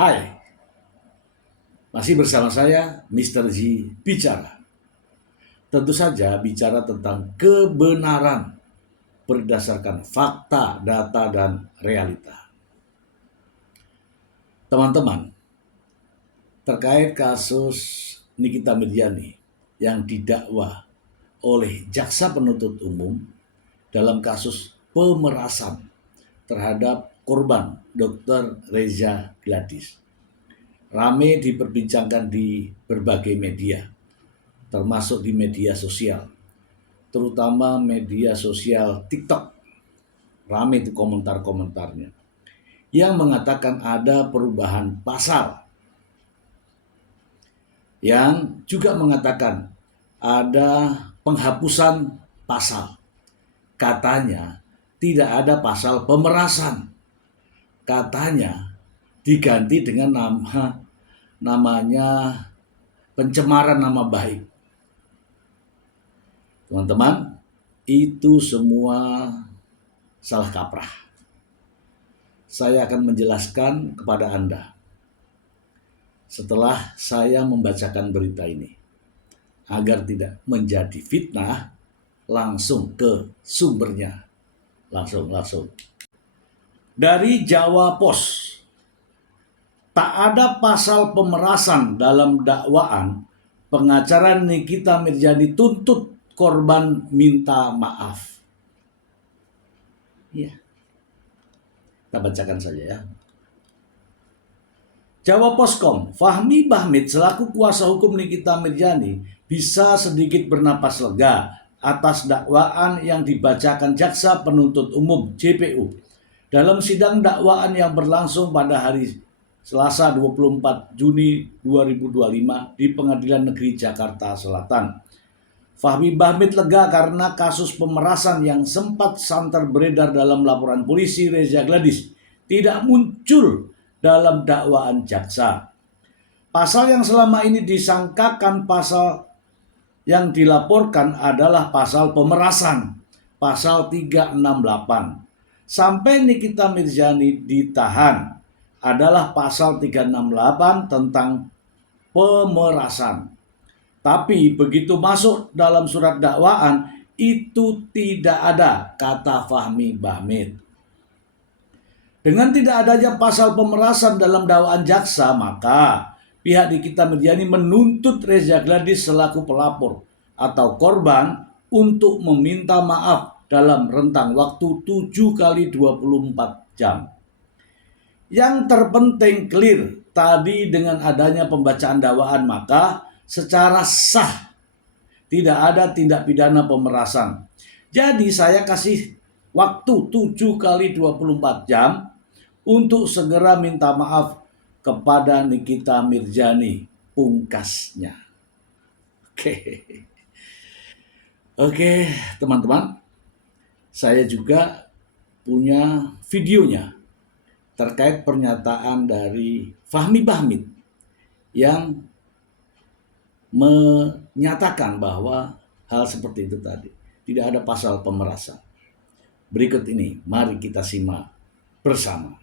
Hai, masih bersama saya Mr. G bicara. Tentu saja bicara tentang kebenaran berdasarkan fakta, data, dan realita. Teman-teman, terkait kasus Nikita Mirzani yang didakwa oleh jaksa penuntut umum dalam kasus pemerasan terhadap korban Dr. Reza Gladys, rame diperbincangkan di berbagai media, termasuk di media sosial, terutama media sosial TikTok. Rame itu komentar-komentarnya yang mengatakan ada perubahan pasal, yang juga mengatakan ada penghapusan pasal. Katanya tidak ada pasal pemerasan, katanya diganti dengan namanya pencemaran nama baik. Teman-teman, itu semua salah kaprah. Saya akan menjelaskan kepada Anda setelah saya membacakan berita ini, agar tidak menjadi fitnah. Langsung ke sumbernya. Langsung. Dari Jawa Pos. Tak ada pasal pemerasan dalam dakwaan. Pengacara Nikita Mirzani tuntut korban minta maaf. Ya, kita bacakan saja ya. Jawa Poskom, Fahmi Bahmid selaku kuasa hukum Nikita Mirzani bisa sedikit bernapas lega atas dakwaan yang dibacakan jaksa penuntut umum JPU dalam sidang dakwaan yang berlangsung pada hari Selasa 24 Juni 2025 di Pengadilan Negeri Jakarta Selatan. Fahmi Bahmid lega karena kasus pemerasan yang sempat santer beredar dalam laporan polisi Reza Gladys tidak muncul dalam dakwaan jaksa. Pasal yang selama ini disangkakan pasal yang dilaporkan adalah pasal pemerasan, pasal 368. Sampai Nikita Mirzani ditahan adalah pasal 368 tentang pemerasan. Tapi begitu masuk dalam surat dakwaan, itu tidak ada kata Fahmi Bahmid. Dengan tidak adanya pasal pemerasan dalam dakwaan jaksa, maka pihak Nikita Mirzani menuntut Reza Gladys selaku pelapor atau korban untuk meminta maaf dalam rentang waktu 7 kali 24 jam. Yang terpenting clear tadi, dengan adanya pembacaan dakwaan maka secara sah tidak ada tindak pidana pemerasan. Jadi saya kasih waktu 7 kali 24 jam untuk segera minta maaf kepada Nikita Mirzani, pungkasnya. Oke, teman-teman, saya juga punya videonya terkait pernyataan dari Fahmi Bahmid yang menyatakan bahwa hal seperti itu tadi, tidak ada pasal pemerasan. Berikut ini, mari kita simak bersama.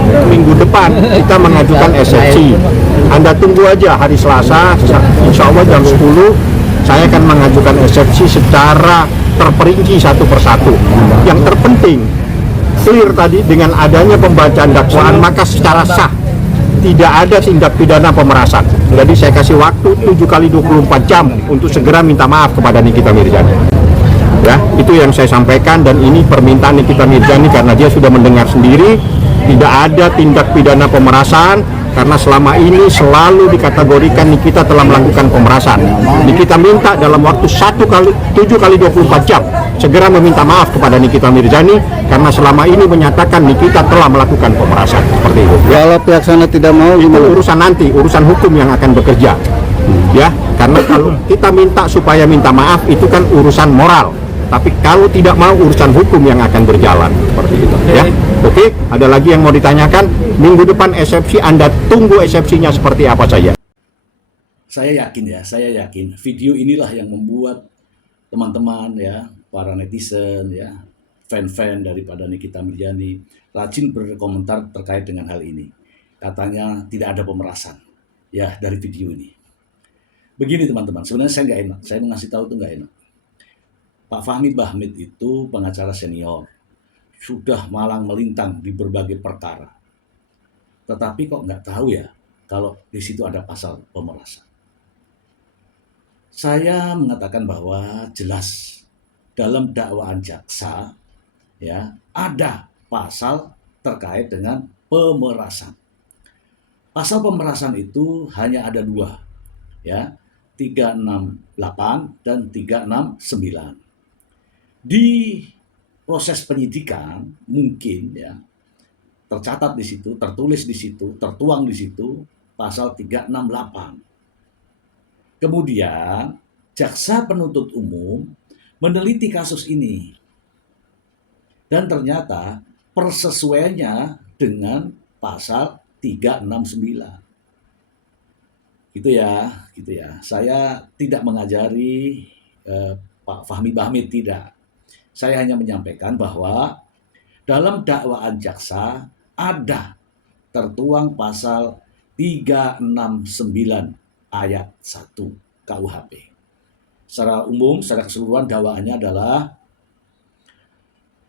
Minggu depan kita mengajukan eksepsi. Anda tunggu aja hari Selasa, insya Allah jam 10 saya akan mengajukan eksepsi secara terperinci satu persatu. Yang terpenting clear tadi, dengan adanya pembacaan dakwaan maka secara sah tidak ada tindak pidana pemerasan. Jadi saya kasih waktu 7 kali 24 jam untuk segera minta maaf kepada Nikita Mirzani. Ya, itu yang saya sampaikan, dan ini permintaan Nikita Mirzani karena dia sudah mendengar sendiri tidak ada tindak pidana pemerasan, karena selama ini selalu dikategorikan Nikita telah melakukan pemerasan. Nikita minta dalam waktu 7 kali 24 jam segera meminta maaf kepada Nikita Mirzani karena selama ini menyatakan Nikita telah melakukan pemerasan. Seperti itu. Kalau pihak sana tidak mau, itu urusan nanti, urusan hukum yang akan bekerja. Ya, karena kalau kita minta supaya minta maaf itu kan urusan moral. Tapi kalau tidak mau, urusan hukum yang akan berjalan. Seperti itu. Ya. Oke, ada lagi yang mau ditanyakan? Minggu depan eksepsi, Anda tunggu eksepsinya seperti apa saja. Saya yakin video inilah yang membuat teman-teman ya, para netizen ya, fan-fan daripada Nikita Mirzani rajin berkomentar terkait dengan hal ini. Katanya tidak ada pemerasan ya dari video ini. Begini teman-teman, sebenarnya saya nggak enak, saya ngasih tahu itu nggak enak. Pak Fahmi Bahmid itu pengacara senior, sudah malang melintang di berbagai perkara. Tetapi kok nggak tahu ya kalau di situ ada pasal pemerasan. Saya mengatakan bahwa jelas dalam dakwaan jaksa ya ada pasal terkait dengan pemerasan. Pasal pemerasan itu hanya ada dua, ya, 368 dan 369. Di proses penyidikan mungkin ya tercatat di situ, tertulis di situ, tertuang di situ pasal 368. Kemudian jaksa penuntut umum meneliti kasus ini dan ternyata persesuaiannya dengan pasal 369. Gitu ya. Saya tidak mengajari Pak Fahmi Bahmid, tidak. Saya hanya menyampaikan bahwa dalam dakwaan jaksa ada tertuang pasal 369 ayat 1 KUHP. Secara umum, secara keseluruhan dakwaannya adalah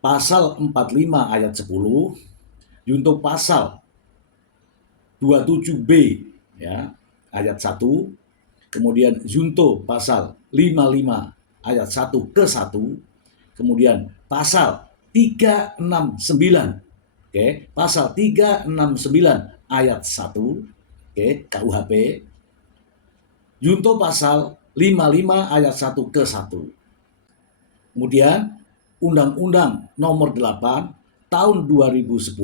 pasal 45 ayat 10 untuk pasal 27B ya, ayat 1, kemudian junto pasal 55 ayat 1 ke 1, kemudian pasal 369, pasal 369 ayat 1, KUHP, junto pasal 55 ayat 1 ke 1. Kemudian Undang-Undang Nomor 8 Tahun 2010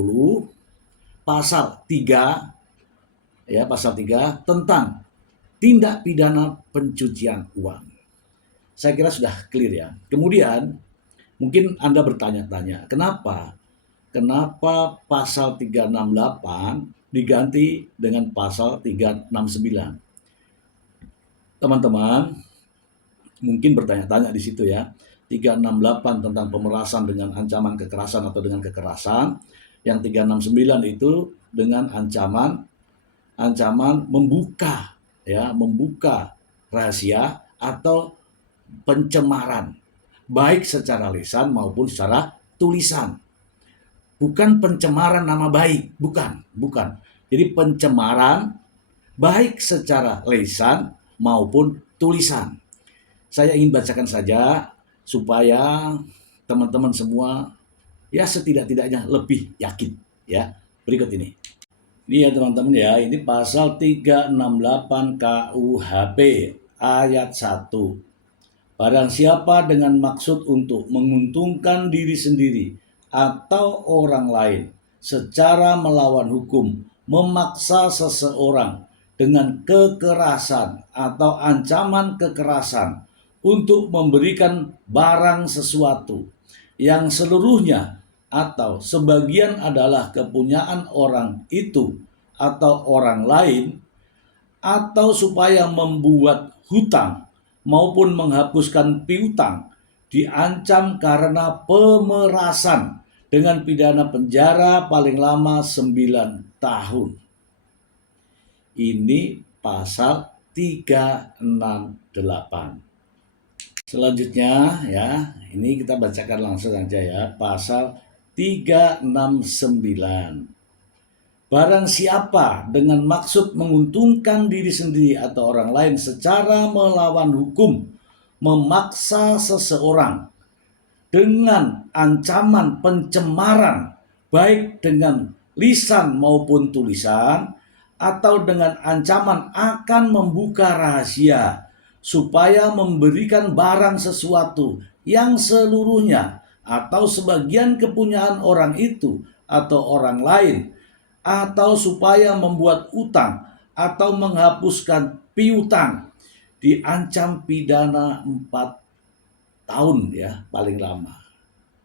pasal 3 pasal 3 tentang tindak pidana pencucian uang. Saya kira sudah clear ya. Kemudian mungkin Anda bertanya-tanya, kenapa pasal 368 diganti dengan pasal 369? Teman-teman mungkin bertanya-tanya di situ ya. 368 tentang pemerasan dengan ancaman kekerasan atau dengan kekerasan, yang 369 itu dengan ancaman membuka rahasia atau pencemaran baik secara lisan maupun secara tulisan. Bukan pencemaran nama baik, bukan. Jadi pencemaran baik secara lisan maupun tulisan. Saya ingin bacakan saja supaya teman-teman semua ya setidak-tidaknya lebih yakin ya. Berikut ini. Ini ya teman-teman ya, ini pasal 368 KUHP ayat 1. Barang siapa dengan maksud untuk menguntungkan diri sendiri atau orang lain secara melawan hukum memaksa seseorang dengan kekerasan atau ancaman kekerasan untuk memberikan barang sesuatu yang seluruhnya atau sebagian adalah kepunyaan orang itu atau orang lain, atau supaya membuat hutang maupun menghapuskan piutang, diancam karena pemerasan dengan pidana penjara paling lama 9 tahun. Ini pasal 368. Selanjutnya ya, ini kita bacakan langsung aja ya, pasal 369. Barang siapa dengan maksud menguntungkan diri sendiri atau orang lain secara melawan hukum memaksa seseorang dengan ancaman pencemaran baik dengan lisan maupun tulisan, atau dengan ancaman akan membuka rahasia supaya memberikan barang sesuatu yang seluruhnya atau sebagian kepunyaan orang itu atau orang lain, atau supaya membuat utang atau menghapuskan piutang, diancam pidana 4 tahun ya paling lama.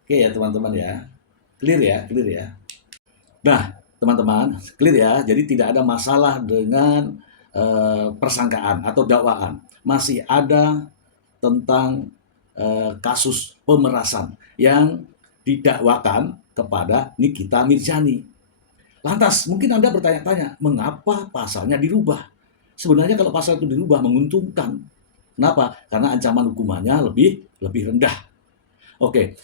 Oke ya teman-teman ya. Clear ya. Nah, teman-teman, clear ya. Jadi tidak ada masalah dengan persangkaan atau dakwaan. Masih ada tentang kasus pemerasan yang didakwakan kepada Nikita Mirzani. Lantas mungkin Anda bertanya-tanya, mengapa pasalnya dirubah? Sebenarnya kalau pasal itu dirubah menguntungkan. Kenapa? Karena ancaman hukumannya lebih rendah. Oke,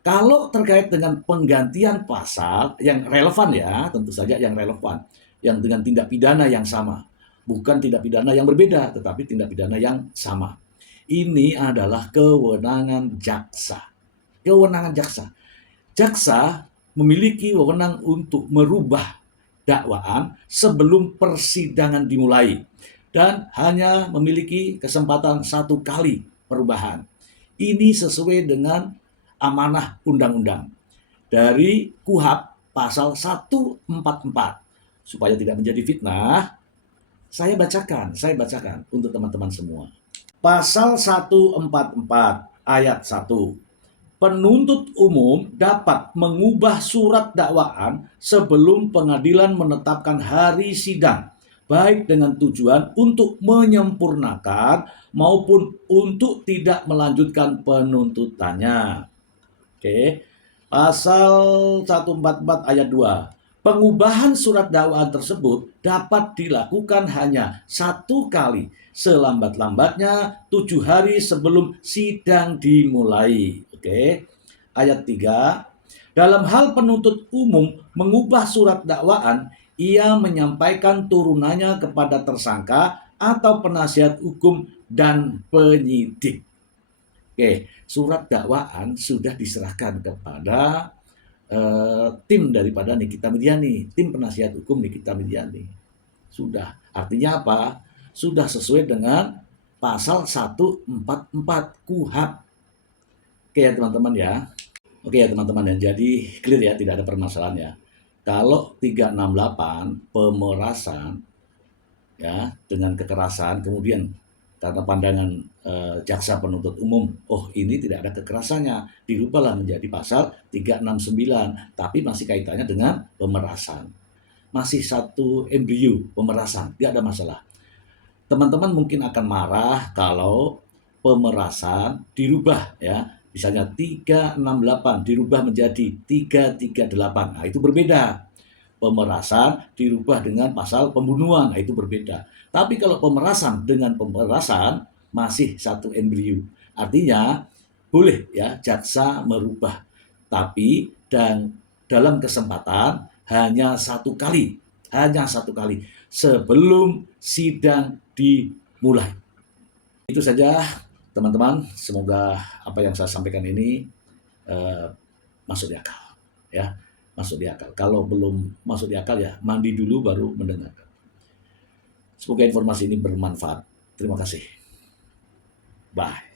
kalau terkait dengan penggantian pasal yang relevan ya, tentu saja yang relevan, yang dengan tindak pidana yang sama, bukan tindak pidana yang berbeda, tetapi tindak pidana yang sama. Ini adalah kewenangan jaksa. Kewenangan jaksa. Jaksa memiliki wewenang untuk merubah dakwaan sebelum persidangan dimulai dan hanya memiliki kesempatan 1 kali perubahan. Ini sesuai dengan amanah undang-undang dari KUHP pasal 144. Supaya tidak menjadi fitnah, saya bacakan untuk teman-teman semua. Pasal 144 ayat 1. Penuntut umum dapat mengubah surat dakwaan sebelum pengadilan menetapkan hari sidang, baik dengan tujuan untuk menyempurnakan maupun untuk tidak melanjutkan penuntutannya. Oke. Pasal 144 ayat 2. Pengubahan surat dakwaan tersebut dapat dilakukan hanya 1 kali, selambat-lambatnya 7 hari sebelum sidang dimulai. Oke. Ayat 3. Dalam hal penuntut umum mengubah surat dakwaan, ia menyampaikan turunannya kepada tersangka atau penasihat hukum dan penyidik. Oke, surat dakwaan sudah diserahkan kepada tim daripada Nikita Miryani, tim penasihat hukum Nikita Miryani. Sudah. Artinya apa? Sudah sesuai dengan pasal 144 KUHP. Oke ya teman-teman ya. Oke ya teman-teman ya. Jadi clear ya, tidak ada permasalahan ya. Kalau 368 pemerasan ya dengan kekerasan, kemudian karena pandangan jaksa penuntut umum, oh ini tidak ada kekerasannya, dirubahlah menjadi pasal 369, tapi masih kaitannya dengan pemerasan. Masih satu embrio pemerasan, tidak ada masalah. Teman-teman mungkin akan marah kalau pemerasan dirubah ya, misalnya 368 dirubah menjadi 338, nah itu berbeda. Pemerasan dirubah dengan pasal pembunuhan, nah itu berbeda. Tapi kalau pemerasan dengan pemerasan masih satu embrio. Artinya boleh ya jaksa merubah, tapi dan dalam kesempatan hanya 1 kali, sebelum sidang dimulai. Itu saja teman-teman, semoga apa yang saya sampaikan ini masuk di akal ya. Masuk di akal. Kalau belum masuk di akal ya mandi dulu baru mendengarkan. Semoga informasi ini bermanfaat. Terima kasih. Bye.